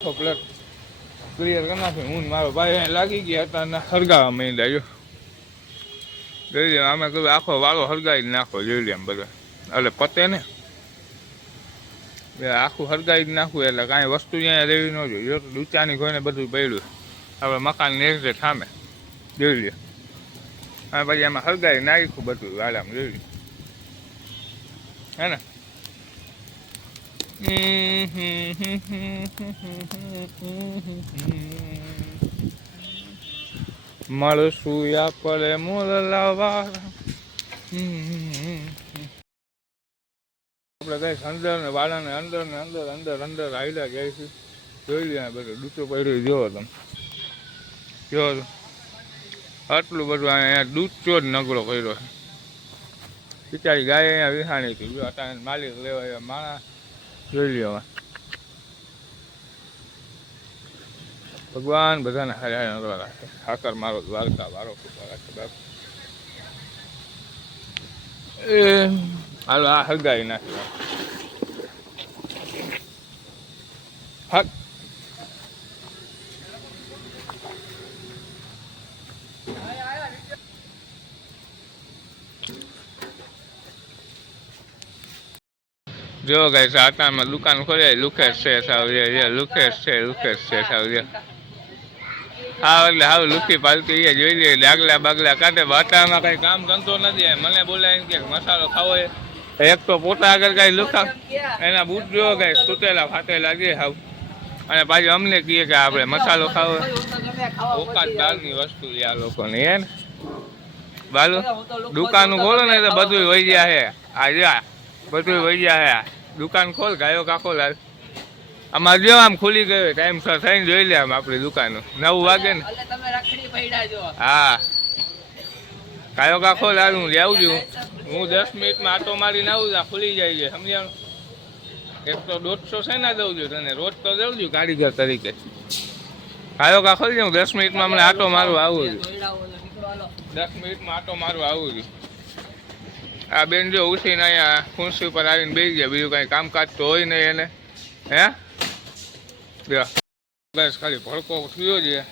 Plate clear કરી નાખી. હું મારો ભાઈ અહીં લાગી ગયા હતા ને હરગાવા માંડ્યા. જોઈ લે, અમે કહ્યું આખો વાળો હરગાવી નાખો. જોઈ લે એમ બધા એટલે પતે ને આખું હરગાવી જ નાખવું એટલે કાંઈ વસ્તુ અહીંયા રહેવી ન જોઈએ. ડૂચાની કોઈને બધું પડ્યું આપણે મકાન નેચે સામે. જોઈ લે અને પછી એમાં હરગાવી નાખ્યું બધું વાળામાં. જોઈ લે હે ને. મળશું આપણે મોરલાવા. આપણે કઈ અંદર ને વાળાને અંદર ને અંદર અંદર અંદર આવેલા જઈશું. જોઈ લે બધું ડૂચો પડ્યો. જોવો તમે, જો આટલું બધું અહીંયા ડૂચો જ નગરો કર્યો છે. બિચારી ગાય અહીંયા વિહાણી હતી. જો અત્યારે માલિક લેવા માણસ. જોઈ લે ભગવાન બધાને હારે નરવા રાખે. ઠાકર મારો દ્વારકા વારો કૃપા રાખે બાપ. હાલો આ હરગાવી નાખી. હા જો ગાઈસ આટામાં દુકાન ખોલે લુકેશ છે સાવરિયા. લુકેશ છે સાવરિયા. હા એટલે હાવ લુકી પાલતી એ જોઈ લે. ડાગલા બાગલા કાઢે. બાટામાં કઈ કામ ધંધો નથી. મને બોલાય કે મસાલો ખાવો એક તો પોતા આગળ કઈ લુકા એના બૂટ જોવો કઈ તૂટેલા ફાટેલા છે હાવ. અને પાછું અમને કહીએ કે આપણે મસાલો ખાવો. ઓકાત બહારની વસ્તુ છે આ લોકોની. હે ને બાલુ દુકાન ખોલો ને તો બધું વહી જાય છે. આ બધું વહી જાય. દુકાન ખોલ ગાયો કાકો લાલ. અમારે જો આમ ખુલી ગયો ટાઈમસર થઈને જોઈ લે આમ આપણી દુકાન 9 વાગે ને. હા ગાયો કાકો લાલ હું લેવું છું. હું 10 મિનિટમાં આટો મારીને આવું છું. ખુલી જાય છે સમજાણું. એક તો 150 છે ને દઉં છું તને. રોજ તો દઉં છું કારીગર તરીકે. ગાયો કાકો ખોલી હું 10 મિનિટમાં હમણાં આટો મારવા આવું છું. 10 મિનિટમાં આટો મારવા આવું છું. આ બેન જો ઉઠીને અહીંયા ખુરશી ઉપર આવીને બેસી ગયા. બીજું કાંઈ કામકાજ તો હોય નહીં એને. હે બસ ખાલી ભડકો થયો છે.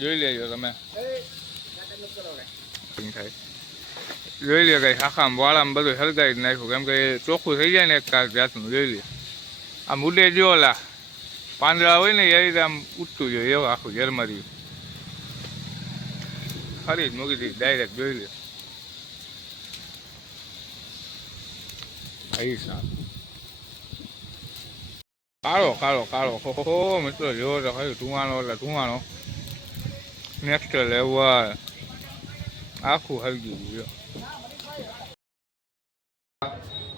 જોઈ લેજો તમે. જોઈ લે કઈ આખામાં વાળામાં બધું હરગાઈ જ નાખ્યું. કેમ કે ચોખ્ખું થઈ જાય ને એક કાંક જાતનું. જોઈ લે આમ ઉડે જો ઓલા પાંદડા હોય ને એ રીતે આમ ઉઠતું જોઈએ એવું આખું ઝરમર્યું. ખરી જ મૂકી દીધી ડાયરેક્ટ. જોઈ લે ભાઈ સાહેબ. કાળો કાળો કાળો હો મિત્રો જોવો તો ખરી. ધુવાણો એટલે ધુવાણો નેક્સ્ટ લેવલ. આખું હરગી ગયું.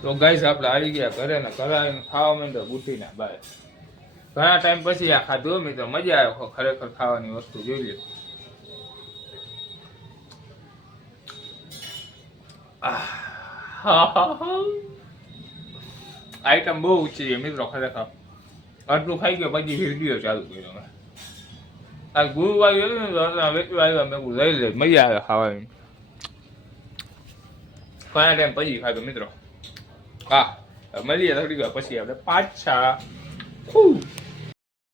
તો ગાઈસ આપણે આવી ગયા ઘરે ને ઘરે આવીને ખાવા માંડ્યો બુટીના બાય. ઘણા ટાઈમ પછી આ ખાધું મિત્રો. મજા આવે ખરેખર ખાવાની વસ્તુ. જોઈ લે આઈટમ બહુ ઊંચી છે મિત્રો ખરેખર. આટલું ખાઈ ગયો પછી વિડીયો ચાલુ કર્યો મેં. આ ગુરુવાર વેચવા આવ્યા મેં લઈ લે. મજા આવે ખાવાની. ઘણા ટાઈમ પછી ખાધું મિત્રો. હા મળીએ થોડી વાર પછી આપણે પાછા.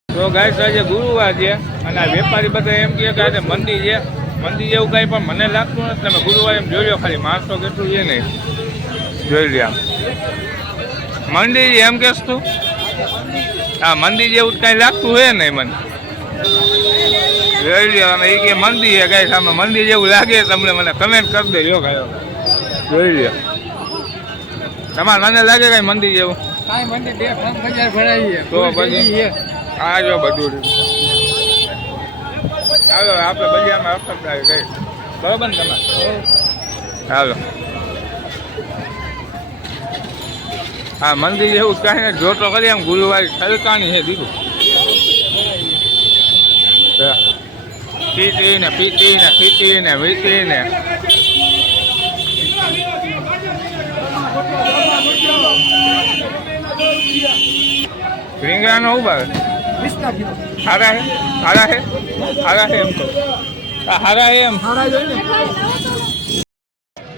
તો ગાઈસ આજે ગુરુવાર છે અને આ વેપારી બધા એમ કહે કે આજે મંદી છે. મંદી જેવું કાંઈ પણ મને લાગતું નથી. તમે ગુરુવાર એમ જોઈ લો ખાલી. માણસો કેટલું છે ને જોઈ લે આમ. મંદી એમ કેસ તું? હા મંદી જેવું કાંઈ લાગતું હોય ને મને. જોઈ લ્યો અને એ કે મંદી છે કાંઈ સામે મંદી જેવું લાગે તમને મને કમેન્ટ કરી દેજો. ગાયો જોઈ લ્યો તમારે મને લાગે કઈ મંદી જેવું? કાંઈ મંદી બે બજાર ભરાઈ તો પછી આ જો બધું. ચાલો આપણે બજારમાં અખતરા કઈ બરોબર ને તમારે. ચાલો હા મંદિર જેવું કાંઈ ને જોતો કરી આમ ગુરુવારી ખલકાણી છે દીધું. પીતી ને પીતી ને પીતી ને વીતી ને રીંગણાનો ઉભા હારા હે હારા હે હારા હે એમ કહું. હારા હે એમ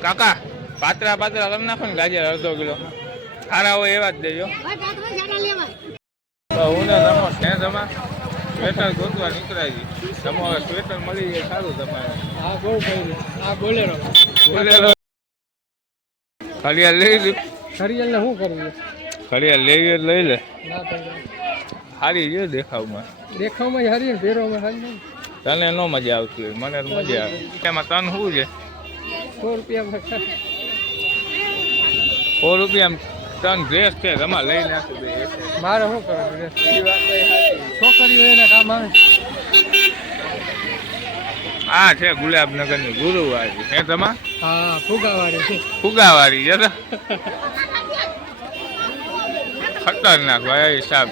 કાકા પાતરા પાતરા કરી નાખો ને ગાજર અડધો કિલો. સારા હોય એવા જ દેજો. હું ને રમો છે જમા સ્વેટર ગોતવા નીકળાય છે. તમારે સ્વેટર મળી જાય સારું તમારે. હા બહુ ભાઈ હા બોલેરો બોલેરો ઘડિયાળ લઈ લે. હરિયલને શું કરવું ઘડિયાળ લેવી હોય તો લઈ લે. ના ભાઈ સારી છે દેખાવમાં. દેખાવમાં જ હારી ને પહેરવામાં હારી નહીં. તને નો મજા આવતી હોય મને તો મજા આવે. એમાં તન શું છે 100 રૂપિયામાં 100 રૂપિયા તન ડ્રેસ છે તમારે લઈ નાખી દે. મારે શું કરવું એ વાત કઈ સાચી. છોકરીઓ એને કામ આવે આ છે ગુલાબનગરની ગુરુવારી હે તમા હા ફુગાવાળી છે ફુગાવારી છે તો ખતરનાક ભાઈ સાહેબ.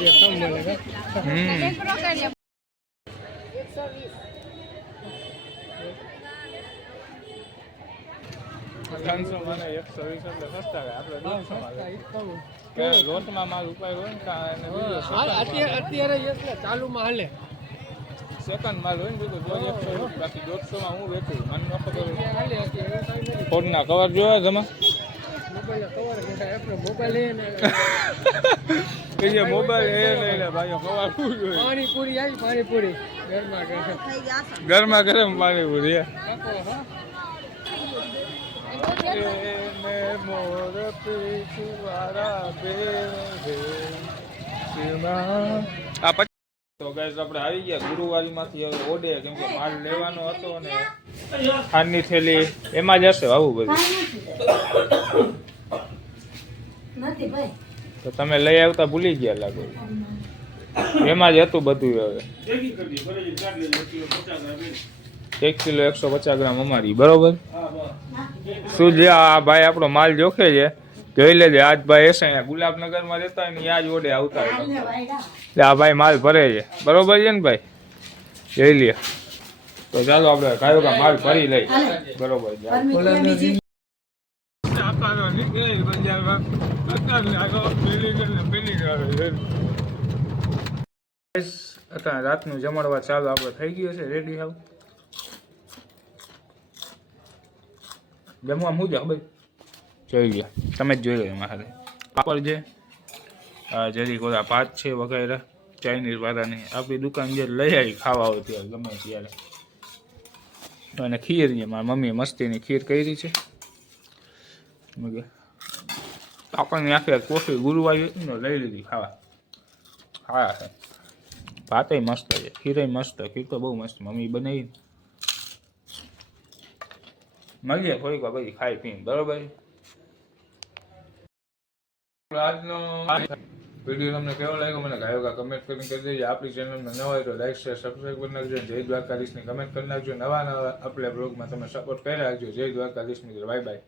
દેખાવ મળે કે ત્રણસો મને 120 એટલે સસ્તા રહે. આપણે 200 માં લોટમાં માલ ઉપાય હોય ને અને બીજો અત્યારે એટલે ચાલુમાં હાલે સેકન્ડ માલ હોય ને બીજું તો 100 બાકી 150 માં હું વેચું મને ન ખબર હોય. હાલે અત્યારે ફોનના કવર જોયા તમે મોબાઈલ કવર આપણે મોબાઈલ લઈને કે જે મોબાઈલ એ લઈ લે ભાઈઓ કવર શું જોઈએ. પાણીપુરી આવી પાણીપુરી ગરમા ગરમ પાણીપુરી હે. મોર પીછવારા આ તો ગાઈસ આપણે આવી ગયા ગુરુવારીમાંથી હવે ઓડે કેમ કે માલ લેવાનો હતો ને ખાંડની થેલી એમાં જ હશે આવું બધું. તો તમે લઈ આવતા ભૂલી ગયા લાગો. એમાં જ હતું બધું. હવે 1 કિલો 150 ગ્રામ અમારી બરોબર. શું જે આ ભાઈ આપણો માલ જોખે છે જોઈ લેજે. આજ ભાઈ એસે ગુલાબનગરમાં રહેતા હોય ને ત્યાં જ ઓડે આવતા હોય. એટલે આ ભાઈ માલ ભરે છે બરોબર છે ને ભાઈ જોઈ લે. તો ચાલો આપણે કાયો કા માલ ભરી લઈ બરોબર છે. અત્યારે રાતનું જમણવા ચાલુ આપણે થઈ ગયું છે રેડી. આવ જમવા હું જાવ ભાઈ જોઈ લો તમે જ જોઈ લો. મારે પાપડ છે જરી કોરા ભાત છે વગેરે ચાઇનીઝ વાળાની આપણી દુકાન જે લઈ આવી ખાવા હોય ત્યારે ગમે ત્યારે. અને ખીર છે મારી મમ્મીએ મસ્તીની ખીર કરી છે. આપણને આખી કોફી ગુરુવારી હતી ને લઈ લીધી ખાવા. હા છે ભાતે મસ્ત છે ખીરે મસ્ત. ખીર તો બહુ મસ્ત મમ્મી બનાવી. મળીએ થોડીક વાર પછી ખાઈ પીને બરોબર. આજનો વિડીયો તમને કેવો લાગ્યો મને ગાયો કમેન્ટ કરીને કરી દેજો. આપણી ચેનલમાં ન હોય તો લાઈક શેર સબસ્ક્રાઈબ કરી નાખજો. જય દ્વારકાધીશની કમેન્ટ કરી નાખજો. નવા આપણે બ્લોગમાં તમે સપોર્ટ કરી રાખજો. જય દ્વારકાધીશ મિત્રો બાય બાય.